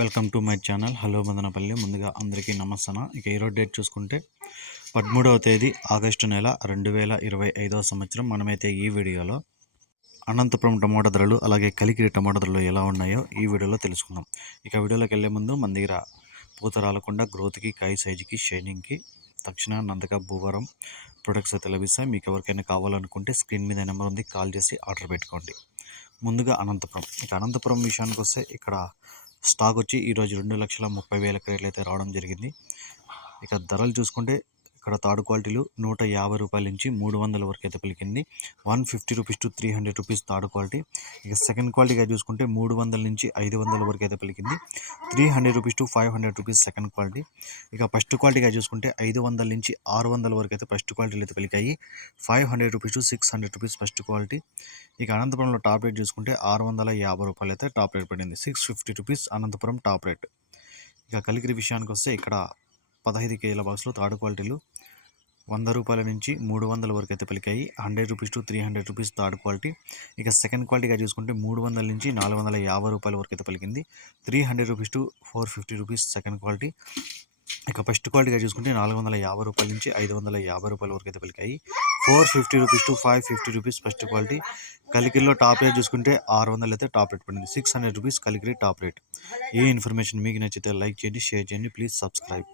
Welcome to my channel. Hello Madanapalle. ముందుగా అందరికీ నమస్తన ఇక ఈరోజు డేట్ చూసుకుంటే పదమూడవ తేదీ ఆగస్టు నెల రెండు వేల ఇరవై ఐదవ సంవత్సరం. మనమైతే ఈ వీడియోలో అనంతపురం టమాటా ధరలు అలాగే కలికిరి టమాటా ధరలు ఎలా ఉన్నాయో ఈ వీడియోలో తెలుసుకుందాం. ఇక వీడియోలోకి వెళ్ళే ముందు మన దగ్గర పూత రాలకుండా గ్రోత్కి కాయ సైజుకి షైనింగ్కి తక్షణ నందక భూవరం ప్రొడక్ట్స్ అయితే లభిస్తాయి. మీకు ఎవరికైనా కావాలనుకుంటే స్క్రీన్ మీద నెంబర్ ఉంది కాల్ చేసి ఆర్డర్ పెట్టుకోండి. ముందుగా అనంతపురం. ఇక అనంతపురం విషయానికి వస్తే ఇక్కడ స్టాక్ వచ్చి ఈరోజు రెండు లక్షల ముప్పై వేల క్రేట్లు అయితే రావడం జరిగింది. ఇక ధరలు చూసుకుంటే ఇక్కడ థర్డ్ క్వాలిటీలు నూట యాభై రూపాయల నుంచి మూడు వందల వరకు అయితే పలికింది. One fifty rupees to three hundred rupees third quality. ఇక సెకండ్ క్వాలిటీగా చూసుకుంటే మూడు వందల నుంచి ఐదు వందల వరకు అయితే పలికింది. Three hundred rupees to five hundred rupees second quality. ఇక ఫస్ట్ క్వాలిటీగా చూసుకుంటే ఐదు వందల నుంచి ఆరు వందల వరకు అయితే ఫస్ట్ క్వాలిటీలు అయితే పలికాయి. Five hundred rupees to six hundred rupees first quality. ఇక అనంతపురంలో టాప్ రేట్ చూసుకుంటే ఆరు వందల యాభై రూపాయలు అయితే టాప్ రేట్ పడింది. Six fifty rupees Anantapur top rate. ఇక కలికిరి విషయానికి వస్తే ఇక్కడ పదహైదు కేజీల బాక్స్లో థర్డ్ క్వాలిటీలు వంద రూపాయల నుంచి మూడు వందల వరకు అయితే పలికాయి. Hundred rupees to three hundred rupees third quality. ఇక సెకండ్ క్వాలిటీగా చూసుకుంటే మూడు వందల నుంచి నాలుగు వందల యాభై రూపాయల వరకు అయితే పలికింది. Three hundred rupees to four fifty rupees second quality. ఇక ఫస్ట్ క్వాలిటీగా చూసుకుంటే నాలుగు వందల యాభై రూపాయల నుంచి ఐదు వందల యాభై రూపాయల వరకు అయితే పలికాయి. Four fifty rupees to five fifty rupees first quality. కలికిరిలో top rate చూసుకుంటే ఆరు వందలు అయితే టాప్ రేట్ పడింది. Six hundred rupees Kalikiri top rate. ఈ ఇన్ఫర్మేషన్ మీకు నచ్చితే లైక్ చేయండి షేర్ చేయండి. Please subscribe.